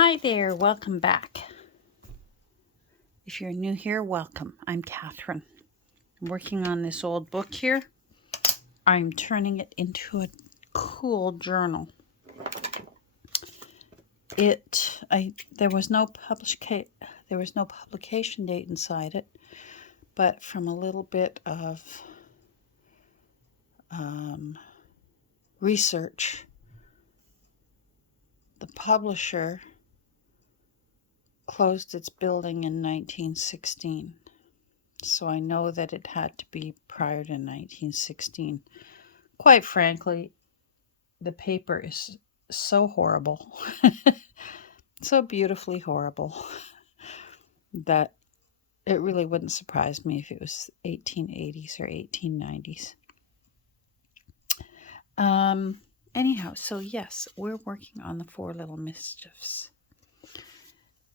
Hi there, welcome back. If you're new here, welcome. I'm Catherine. I'm working on this old book here. I'm turning it into a cool journal. There was no publication date inside it, but from a little bit of research, the publisher closed its building in 1916. So I know that it had to be prior to 1916. Quite frankly, the paper is so horrible, so beautifully horrible, that it really wouldn't surprise me if it was 1880s or 1890s. Anyhow, so yes, we're working on the Four Little Mischiefs.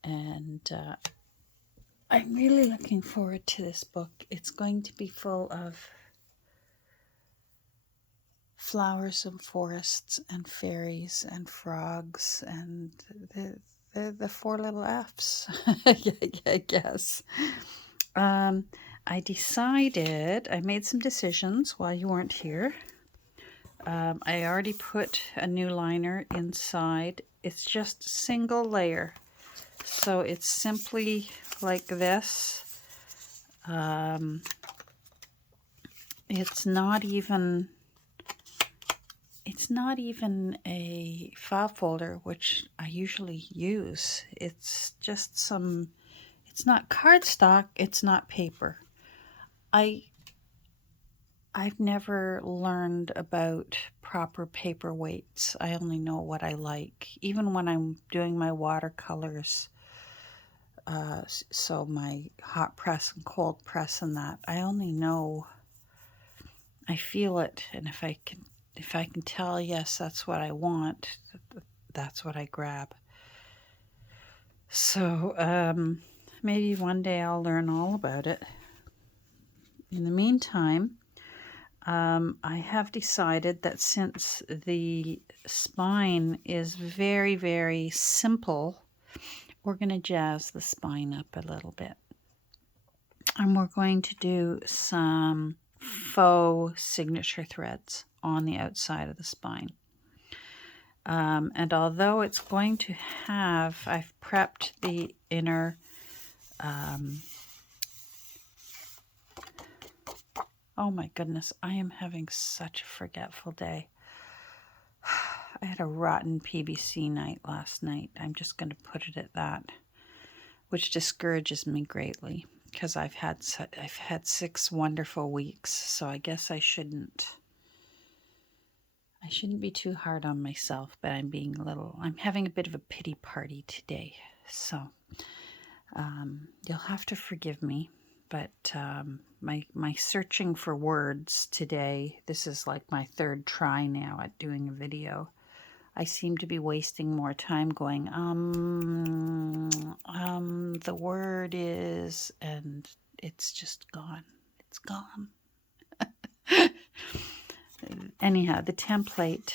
And I'm really looking forward to this book. It's going to be full of flowers and forests and fairies and frogs and the four little F's, I guess. I made some decisions while you weren't here. I already put a new liner inside. It's just single layer. So it's simply like this. It's not even a file folder, which I usually use. It's just it's not cardstock, it's not paper. I've never learned about proper paper weights. I only know what I like. Even when I'm doing my watercolors, so my hot press and cold press and that, I only know, I feel it, and if I can tell, yes, that's what I want, that's what I grab. So maybe one day I'll learn all about it. In the meantime, I have decided that since the spine is very, very simple, we're going to jazz the spine up a little bit. And we're going to do some faux signature threads on the outside of the spine. And although it's going to have, I've prepped the inner oh my goodness, I am having such a forgetful day. I had a rotten PBC night last night. I'm just going to put it at that, which discourages me greatly because I've had 6 wonderful weeks, so I guess I shouldn't be too hard on myself, but I'm having a bit of a pity party today, so you'll have to forgive me. But my searching for words today, this is like my 3rd try now at doing a video. I seem to be wasting more time going, the word is, and it's just gone. It's gone. Anyhow, the template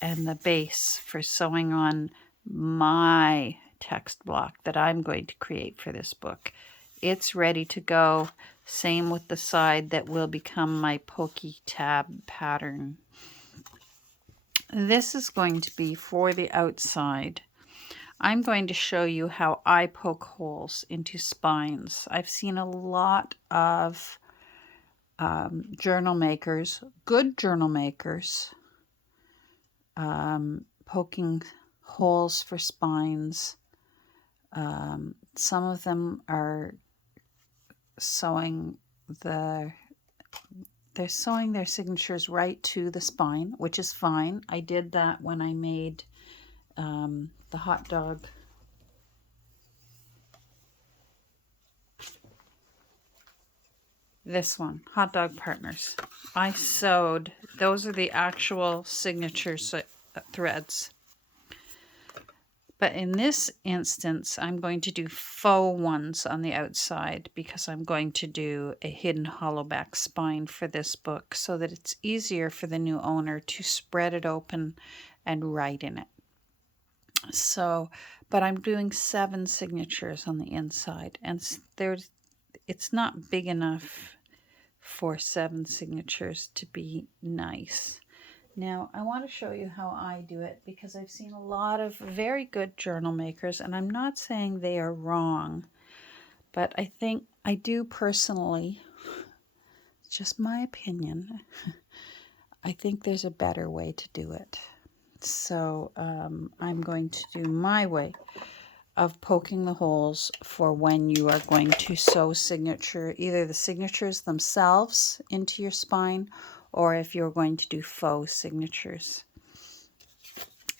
and the base for sewing on my text block that I'm going to create for this book, it's ready to go. Same with the side that will become my pokey tab pattern. This is going to be for the outside. I'm going to show you how I poke holes into spines. I've seen a lot of journal makers, good journal makers, poking holes for spines. Some of them are sewing their signatures right to the spine, which is fine. I did that when I made the hot dog. This one, Hot Dog Partners. I sewed, those are the actual signature threads. But in this instance, I'm going to do faux ones on the outside because I'm going to do a hidden hollow back spine for this book so that it's easier for the new owner to spread it open and write in it. So, but I'm doing 7 signatures on the inside, and it's not big enough for 7 signatures to be nice. Now, I want to show you how I do it because I've seen a lot of very good journal makers, and I'm not saying they are wrong, but I think I do personally, it's just my opinion, I think there's a better way to do it. So I'm going to do my way of poking the holes for when you are going to sew either the signatures themselves into your spine, or if you're going to do faux signatures.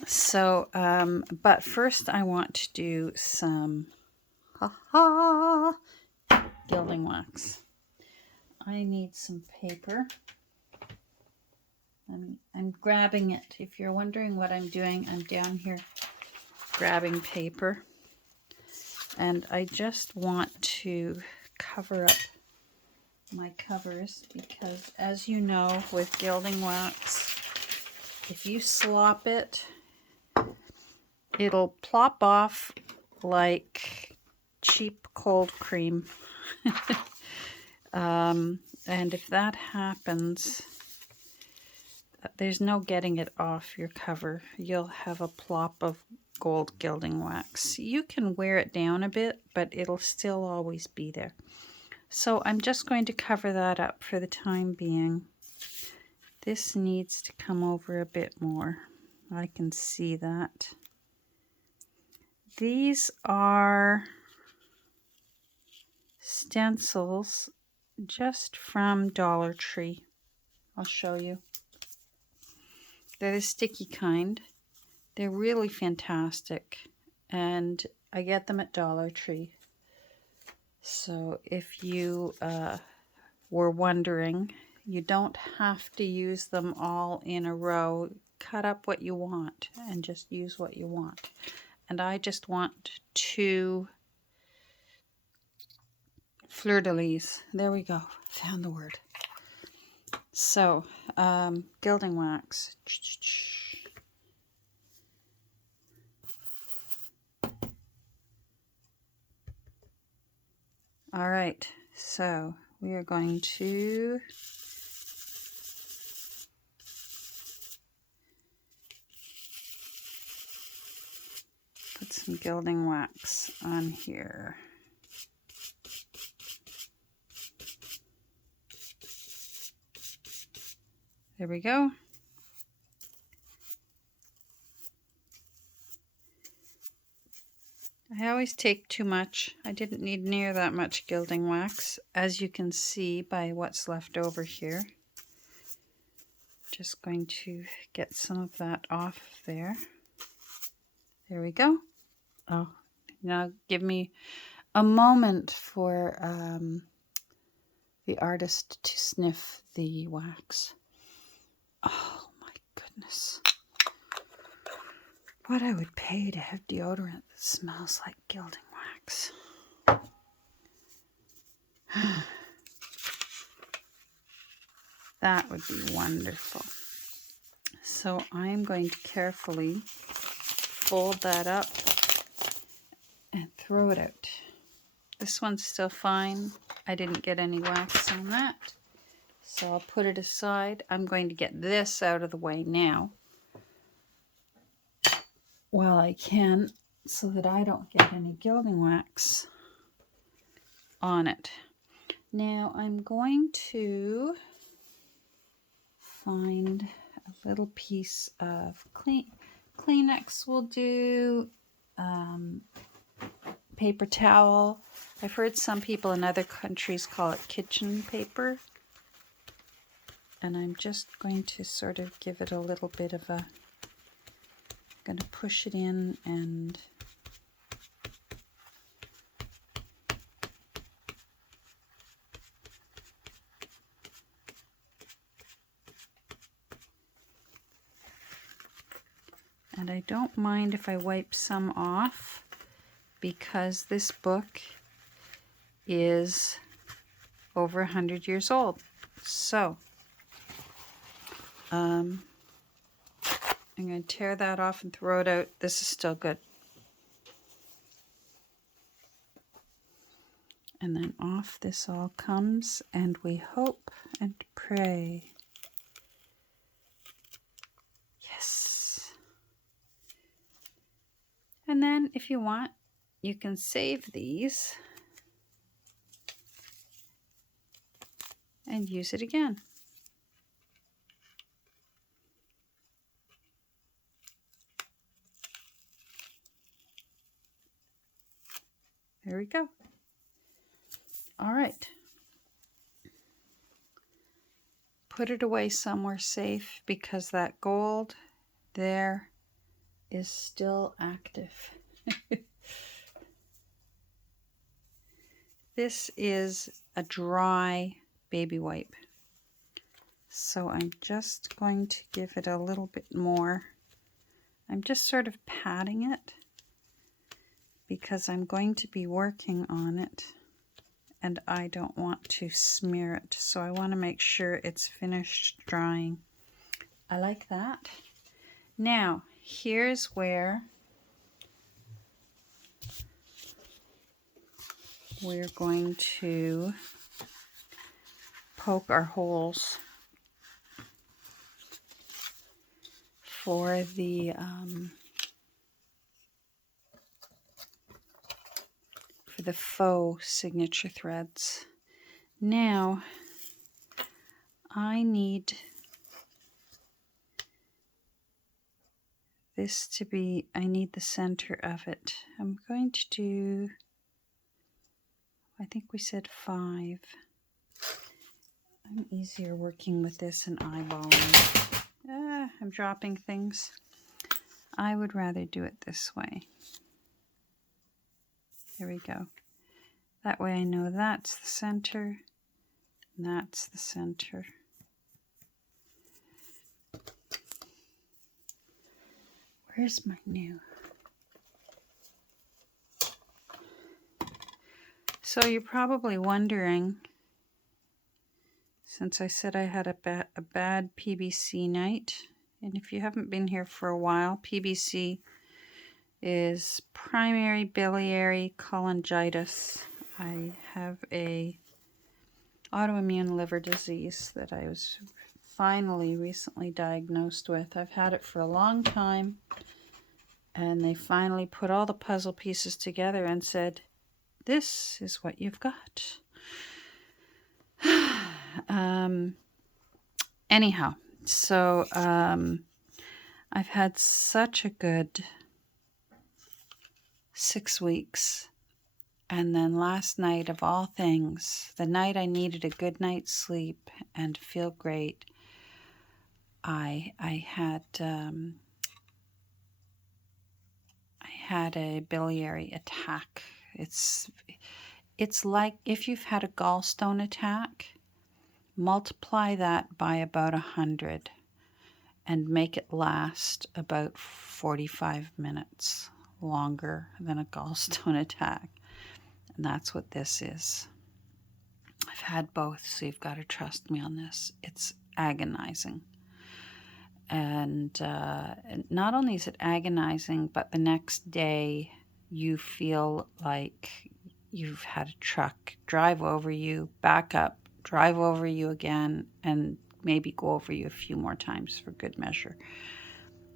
So, but first I want to do some gilding wax. I need some paper. I'm grabbing it. If you're wondering what I'm doing, I'm down here grabbing paper. And I just want to cover up my covers because, as you know, with gilding wax, if you slop it, it'll plop off like cheap cold cream. And if that happens, there's no getting it off your cover. You'll have a plop of gold gilding wax. You can wear it down a bit, but it'll still always be there. So I'm just going to cover that up for the time being. This needs to come over a bit more. I can see that. These are stencils just from Dollar Tree. I'll show you. They're the sticky kind. They're really fantastic, and I get them at Dollar Tree. So if you were wondering, you don't have to use them all in a row. Cut up what you want and just use what you want. And I just want 2 fleur-de-lis. There we go. Found the word. So, gilding wax. All right, so we are going to put some gilding wax on here. There we go. I always take too much. I didn't need near that much gilding wax, as you can see by what's left over here. Just going to get some of that off there. There we go. Oh, now give me a moment for the artist to sniff the wax. Oh my goodness. What I would pay to have deodorant that smells like gilding wax. That would be wonderful. So I'm going to carefully fold that up and throw it out. This one's still fine. I didn't get any wax on that. So I'll put it aside. I'm going to get this out of the way now while I can, so that I don't get any gilding wax on it. Now I'm going to find a little piece of Kleenex will do, paper towel. I've heard some people in other countries call it kitchen paper. And I'm just going to sort of give it a little bit of a, I'm going to push it in and I don't mind if I wipe some off, because this book is over 100 years old. So, I'm going to tear that off and throw it out. This is still good. And then off this all comes, and we hope and pray. Yes. And then if you want, you can save these and use it again. There we go. All right. Put it away somewhere safe because that gold there is still active. This is a dry baby wipe. So I'm just going to give it a little bit more. I'm just sort of patting it because I'm going to be working on it and I don't want to smear it. So I want to make sure it's finished drying. I like that. Now, here's where we're going to poke our holes for the faux signature threads. Now, I need this to be, I need the center of it. I'm going to do, I think we said 5. I'm easier working with this and eyeballing. I'm dropping things. I would rather do it this way. There we go. That way I know that's the center, and that's the center. Where's my new? So you're probably wondering, since I said I had a bad PBC night, and if you haven't been here for a while, PBC is primary biliary cholangitis. I have a autoimmune liver disease that I was finally recently diagnosed with. I've had it for a long time, and they finally put all the puzzle pieces together and said, this is what you've got. Anyhow, so I've had such a good 6 weeks, and then last night of all things, the night I needed a good night's sleep and feel great, I had a biliary attack. It's like if you've had a gallstone attack, multiply that by about 100 and make it last about 45 minutes longer than a gallstone attack. And that's what this is. I've had both, so you've got to trust me on this. It's agonizing. And not only is it agonizing, but the next day you feel like you've had a truck drive over you, back up, drive over you again, and maybe go over you a few more times for good measure.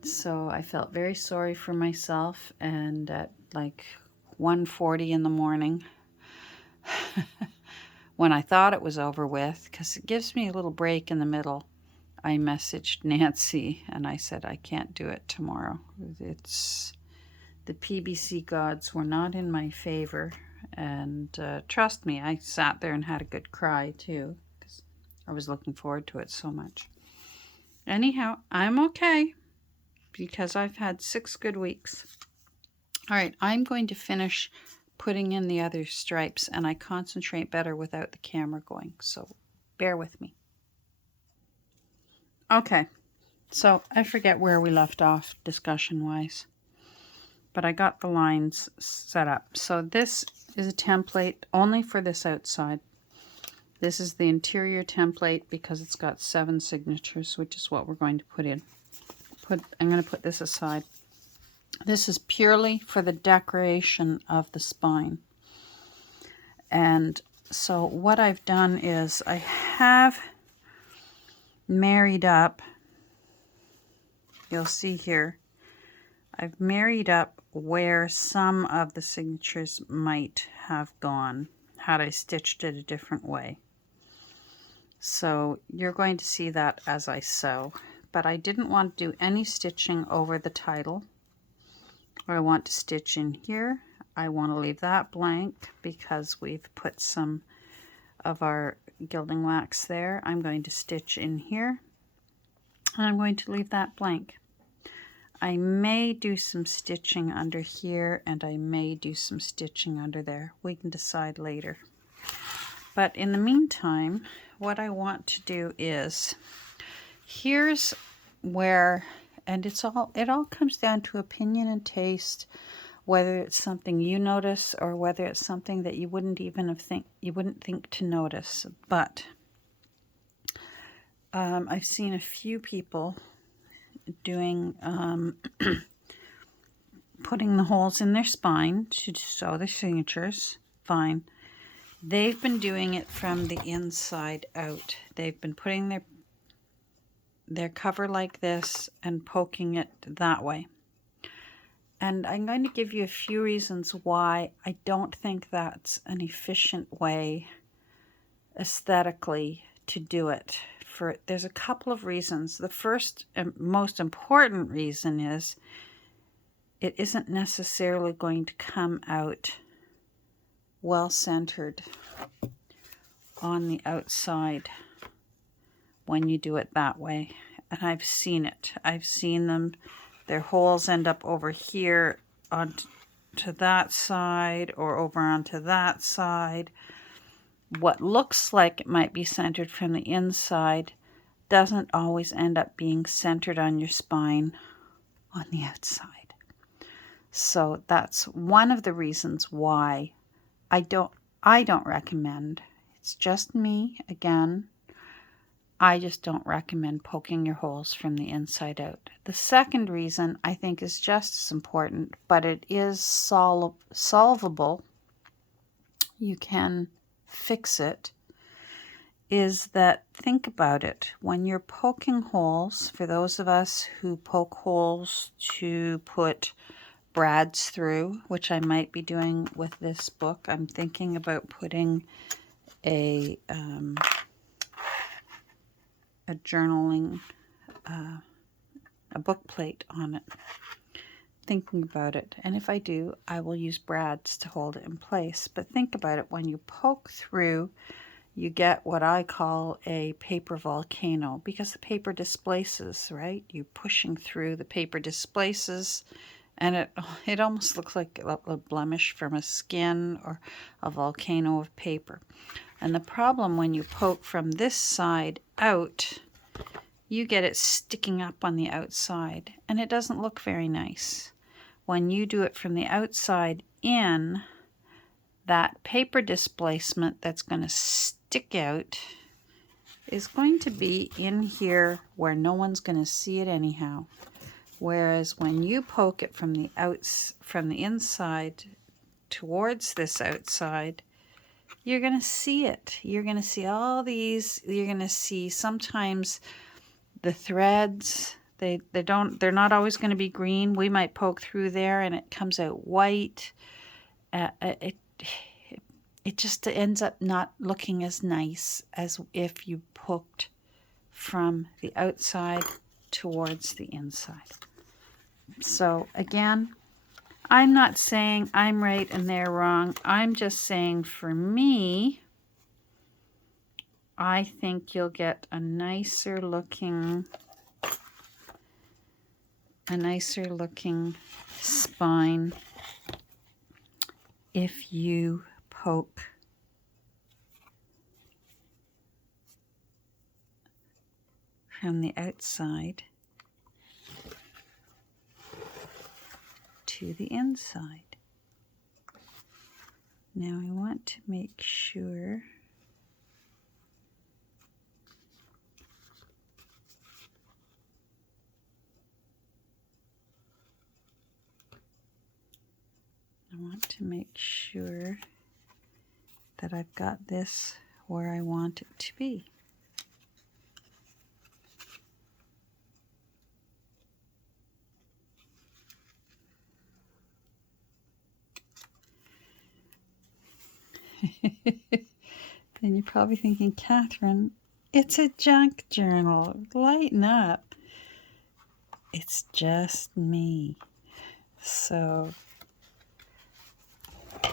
So I felt very sorry for myself, and at like 1:40 in the morning, when I thought it was over with, because it gives me a little break in the middle, I messaged Nancy and I said, I can't do it tomorrow. It's the PBC gods were not in my favor. And trust me, I sat there and had a good cry too, because I was looking forward to it so much. Anyhow, I'm okay because I've had 6 good weeks. All right, I'm going to finish putting in the other stripes, and I concentrate better without the camera going, so bear with me. Okay, so I forget where we left off discussion-wise, but I got the lines set up. So this is a template only for this outside. This is the interior template because it's got 7 signatures, which is what we're going to put in. I'm going to put this aside. This is purely for the decoration of the spine. And so what I've done is I have married up, you'll see here, I've married up where some of the signatures might have gone had I stitched it a different way. So you're going to see that as I sew. But I didn't want to do any stitching over the title. I want to stitch in here. I want to leave that blank because we've put some of our gilding wax there. I'm going to stitch in here, and I'm going to leave that blank. I may do some stitching under here, and I may do some stitching under there. We can decide later. But in the meantime, what I want to do is, here's where, and it all comes down to opinion and taste, whether it's something you notice or whether it's something that you wouldn't think to notice. But I've seen a few people doing putting the holes in their spine to sew their signatures. Fine. They've been doing it from the inside out. They've been putting their cover like this and poking it that way. And I'm going to give you a few reasons why I don't think that's an efficient way aesthetically to do it. There's a couple of reasons. The first and most important reason is it isn't necessarily going to come out well centered on the outside when you do it that way. And I've seen it. I've seen them. Their holes end up over here onto that side or over onto that side. What looks like it might be centered from the inside doesn't always end up being centered on your spine on the outside. So that's one of the reasons why I don't recommend. It's just me again. I just don't recommend poking your holes from the inside out. The second reason I think is just as important, but it is solvable. You can fix it. Is that, think about it. When you're poking holes, for those of us who poke holes to put brads through, which I might be doing with this book, I'm thinking about putting a journaling, a book plate on it. Thinking about it. And if I do, I will use brads to hold it in place. But think about it. When you poke through, you get what I call a paper volcano, because the paper displaces, right? You're pushing through, the paper displaces, and it almost looks like a blemish from a skin or a volcano of paper. And the problem when you poke from this side out, you get it sticking up on the outside, and it doesn't look very nice. When you do it from the outside in, that paper displacement that's going to stick out is going to be in here where no one's going to see it anyhow. Whereas when you poke it from the inside towards this outside, you're going to see it. You're going to see all these. You're going to see sometimes the threads. They're not always going to be green. We might poke through there and it comes out white. It just ends up not looking as nice as if you poked from the outside towards the inside. So again, I'm not saying I'm right and they're wrong. I'm just saying for me, I think you'll get a nicer looking spine if you poke from the outside to the inside. Now I want to make sure I want to make sure that I've got this where I want it to be. Then you're probably thinking, Catherine, it's a junk journal. Lighten up. It's just me. So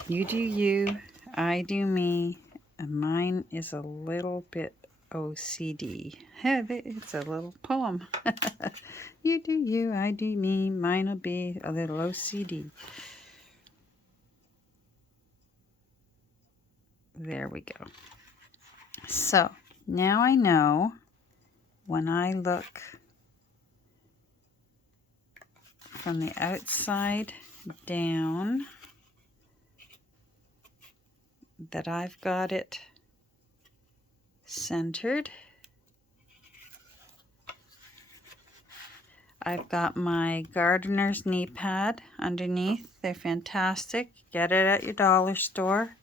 you do you, I do me, and mine is a little bit OCD. It's a little poem. You do you, I do me, mine will be a little OCD. There we go. So now I know when I look from the outside down that I've got it centered. I've got my gardener's knee pad underneath. They're fantastic. Get it at your dollar store.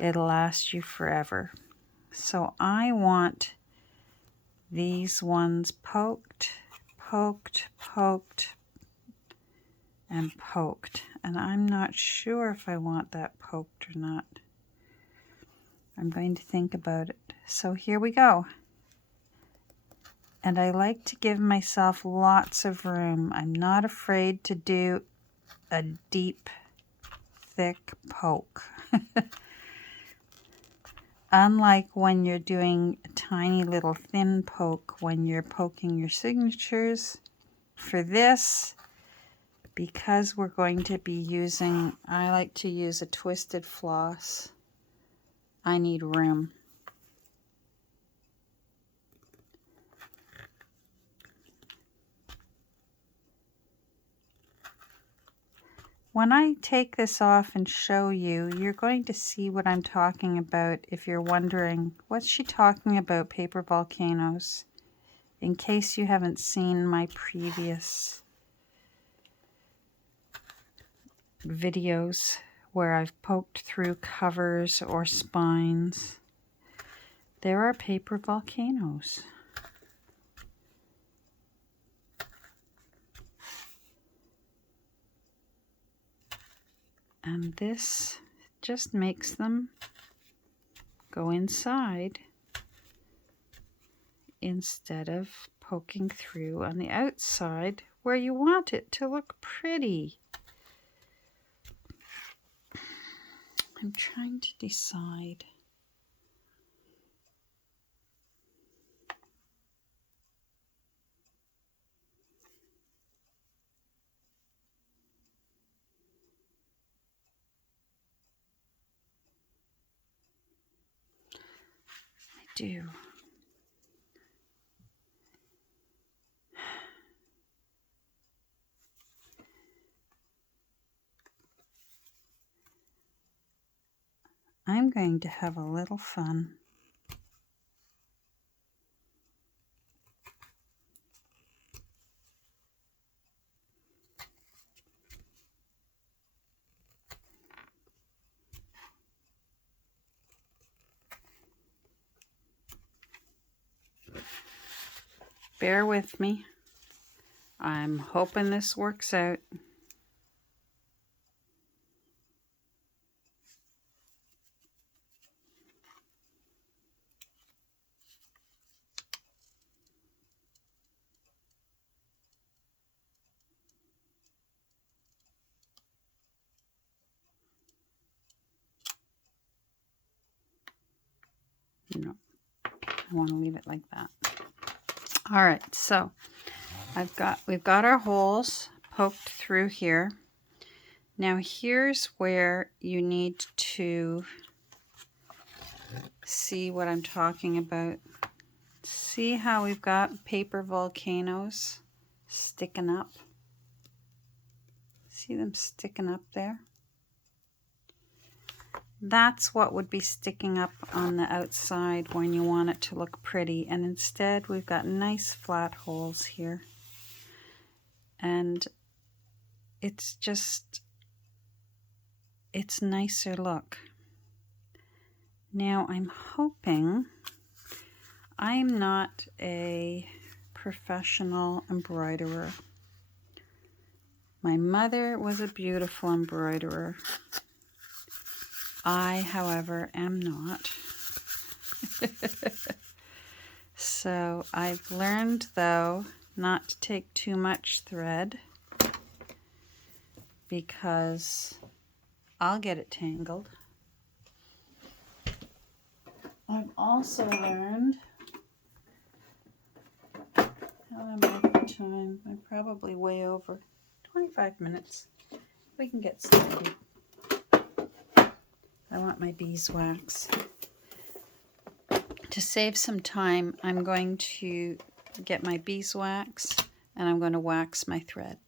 It'll last you forever. So I want these ones poked, poked, poked, and poked. And I'm not sure if I want that poked or not. I'm going to think about it. So here we go. And I like to give myself lots of room. I'm not afraid to do a deep, thick poke. Unlike when you're doing a tiny little thin poke when you're poking your signatures. For this, because we're going to be using, I like to use a twisted floss, I need room. When I take this off and show you, you're going to see what I'm talking about if you're wondering, what's she talking about, paper volcanoes? In case you haven't seen my previous videos where I've poked through covers or spines, there are paper volcanoes. And this just makes them go inside instead of poking through on the outside where you want it to look pretty. I'm trying to decide. I do. I'm going to have a little fun. Bear with me. I'm hoping this works out. No, I want to leave it like that. All right, so we've got our holes poked through here. Now here's where you need to see what I'm talking about. See how we've got paper volcanoes sticking up? See them sticking up there? That's what would be sticking up on the outside when you want it to look pretty. And instead we've got nice flat holes here. And it's just it's nicer look. Now I'm hoping, I'm not a professional embroiderer. My mother was a beautiful embroiderer. I, however, am not. So I've learned, though, not to take too much thread because I'll get it tangled. I've also learned, how am I for time? I'm probably way over 25 minutes. We can get started. I want my beeswax. To save some time, I'm going to get my beeswax and I'm going to wax my thread.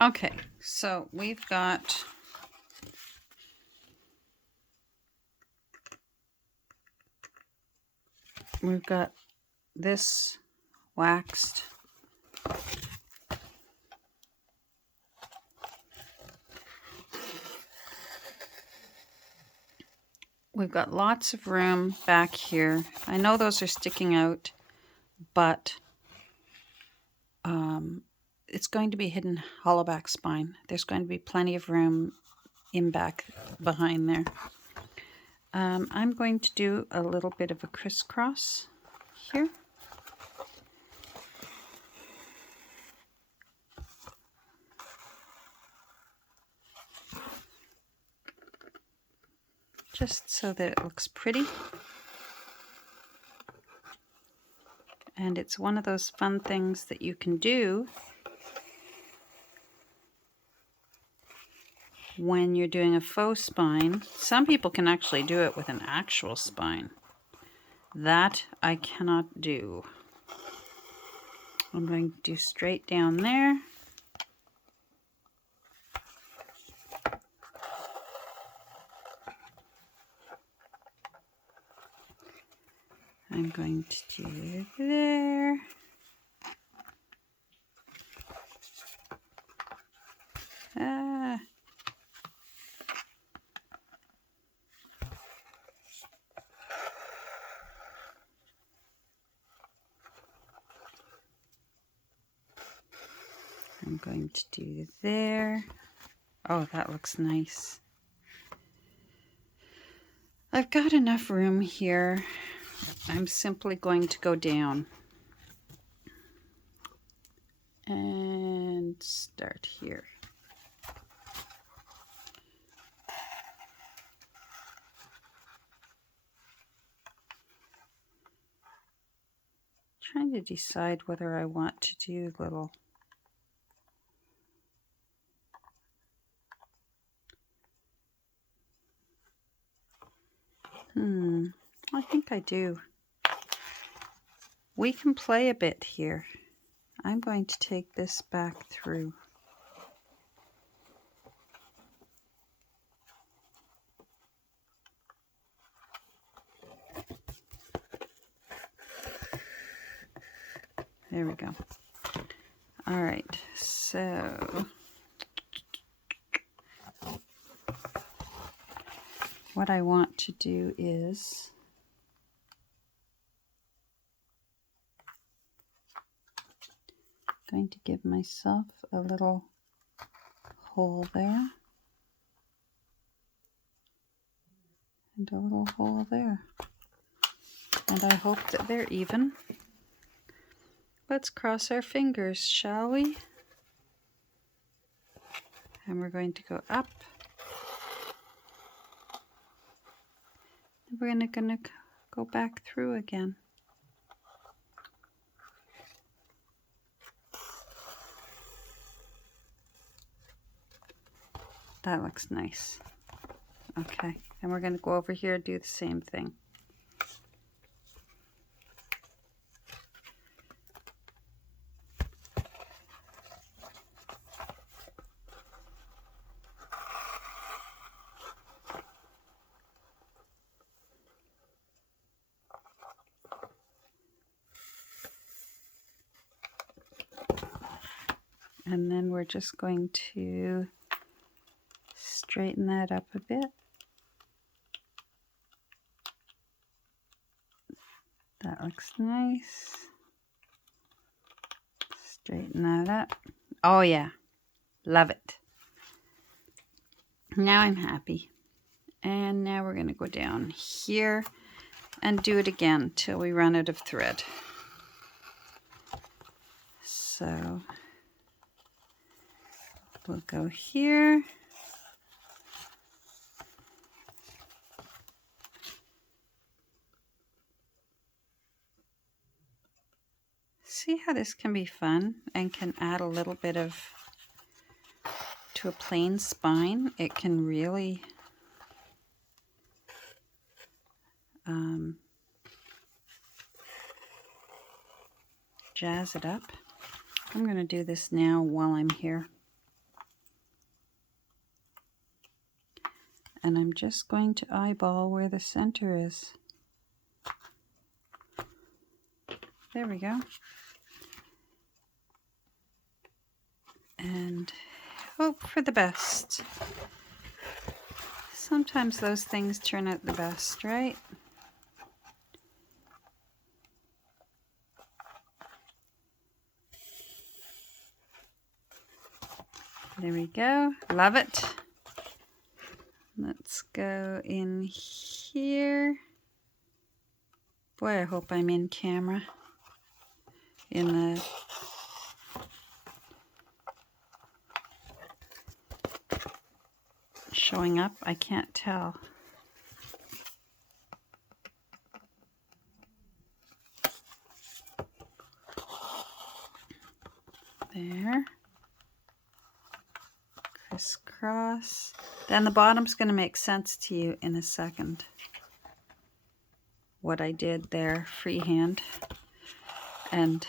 Okay, so we've got this waxed. We've got lots of room back here. I know those are sticking out, but it's going to be hidden hollow back spine. There's going to be plenty of room in back behind there. I'm going to do a little bit of a crisscross here. Just so that it looks pretty. And it's one of those fun things that you can do when you're doing a faux spine. Some people can actually do it with an actual spine. That I cannot do. I'm going to do straight down there. I'm going to do there. I'm going to do there. Oh, that looks nice. I've got enough room here. I'm simply going to go down and start here. Trying to decide whether I want to do little I think I do. We can play a bit here. I'm going to take this back through. There we go. All right, so what I want to do is going to give myself a little hole there and a little hole there, and I hope that they're even. Let's cross our fingers, shall we? And we're going to go up. We're gonna go back through again. That looks nice. Okay, and we're gonna go over here and do the same thing. And then we're just going to Straighten that up a bit. That looks nice. Straighten that up. Oh yeah, love it. Now I'm happy. And now we're going to go down here and do it again till we run out of thread. So we'll go here. See how this can be fun and can add a little bit of, to a plain spine. It can really jazz it up. I'm going to do this now while I'm here. And I'm just going to eyeball where the center is. There we go. And hope for the best. Sometimes those things turn out the best, right? There we go. Love it. Let's go in here. Boy, I hope I'm in camera. In the showing up, I can't tell. There. Crisscross. Then the bottom's going to make sense to you in a second. What I did there freehand and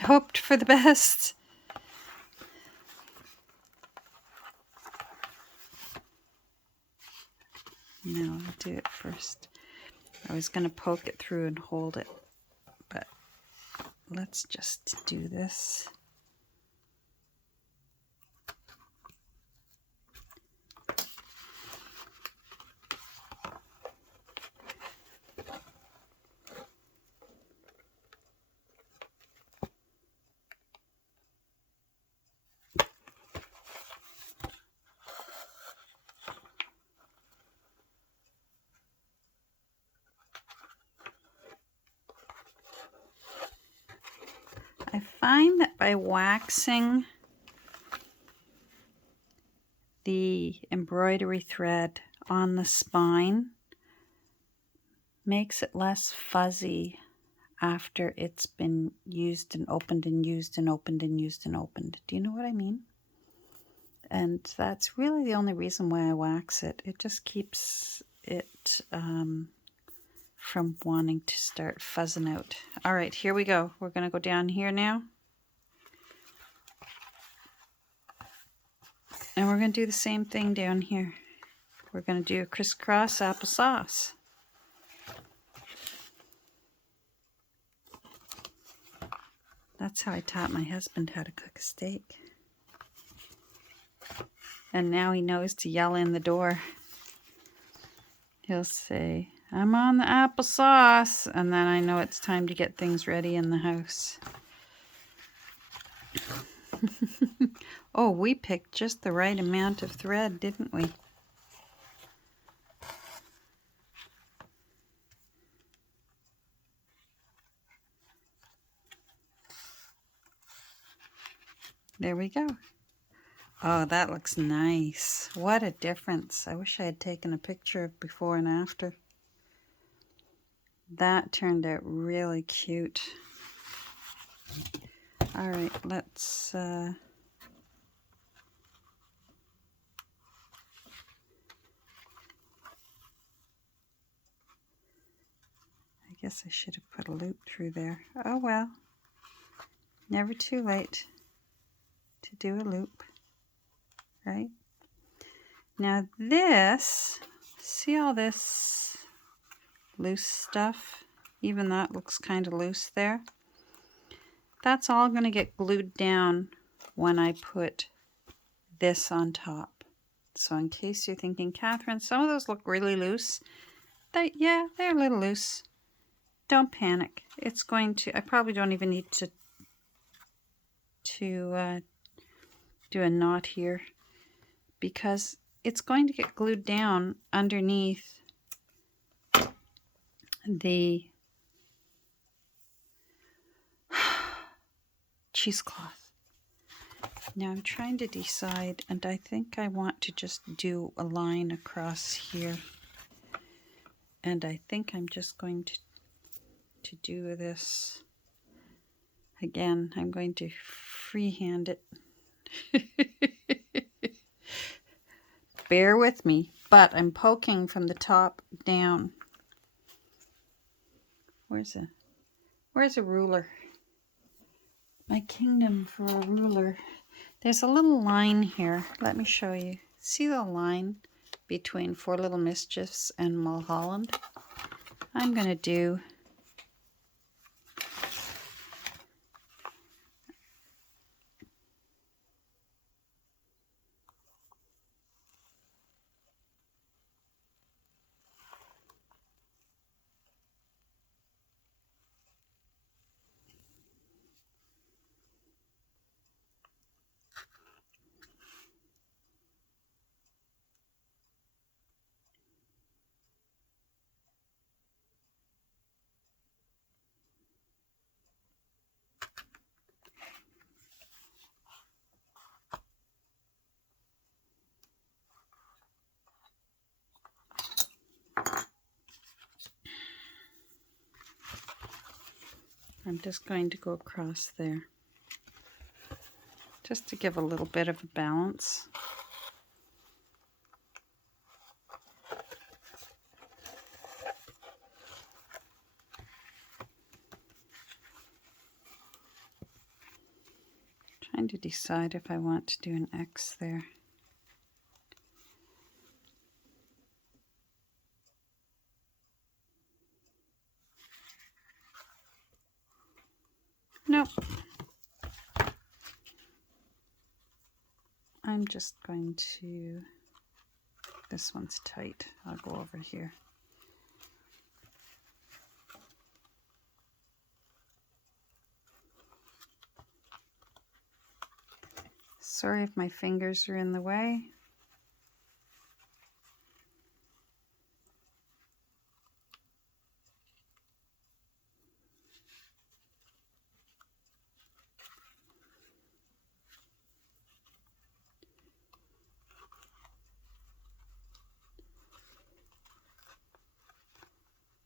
hoped for the best. No, I'll do it first. I was going to poke it through and hold it, but let's just do this. I find that by waxing the embroidery thread on the spine makes it less fuzzy after it's been used and opened and used and opened and used and opened. Do you know what I mean? And that's really the only reason why I wax it. It just keeps it from wanting to start fuzzing out. All right, here we go. We're going to go down here now. And we're going to do the same thing down here. We're going to do a crisscross applesauce. That's how I taught my husband how to cook a steak. And now he knows to yell in the door. He'll say, "I'm on the applesauce," and then I know it's time to get things ready in the house. Oh, we picked just the right amount of thread, didn't we? There we go. Oh, that looks nice. What a difference. I wish I had taken a picture of before and after. That turned out really cute. All right, let's... I guess I should have put a loop through there. Oh well. Never too late to do a loop. Right? Now this, see all this loose stuff? Even that looks kind of loose there. That's all going to get glued down when I put this on top. So in case you're thinking, Catherine, some of those look really loose. Yeah, they're a little loose. Don't panic. It's going to, I probably don't even need to do a knot here, because it's going to get glued down underneath the cheesecloth. Now I'm trying to decide, and I think I want to just do a line across here. And I think I'm just going to do this. Again, I'm going to freehand it. Bear with me, but I'm poking from the top down. Where's a ruler? My kingdom for a ruler. There's a little line here. Let me show you. See the line between Four Little Mischiefs and Mulholland? I'm going to do I'm just going to go across there, just to give a little bit of a balance. Trying to decide if I want to do an X there. Nope. I'm just going to, this one's tight. I'll go over here. Sorry if my fingers are in the way.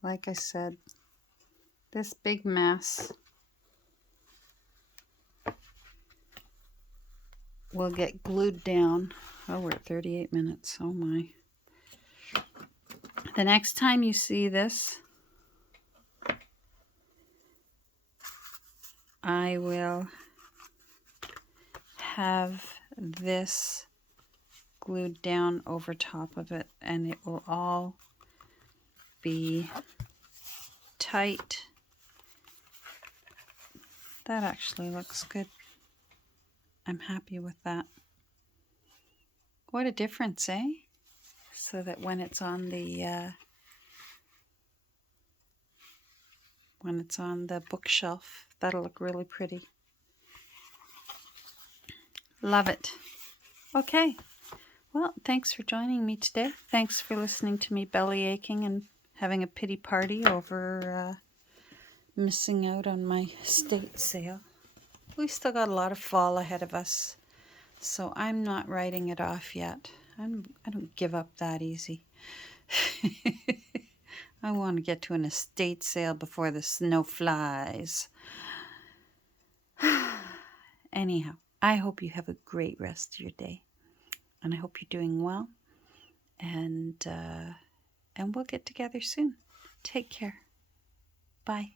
Like I said, this big mess will get glued down. Oh, we're at 38 minutes. Oh my. The next time you see this, I will have this glued down over top of it, and it will all be tight. That actually looks good. I'm happy with that. What a difference, eh? So that when it's on the bookshelf, that'll look really pretty. Love it. Okay. Well, thanks for joining me today. Thanks for listening to me belly aching and having a pity party over missing out on my estate sale. We still got a lot of fall ahead of us, so I'm not writing it off yet. I don't give up that easy. I want to get to an estate sale before the snow flies. Anyhow, I hope you have a great rest of your day, and I hope you're doing well, and we'll get together soon. Take care. Bye.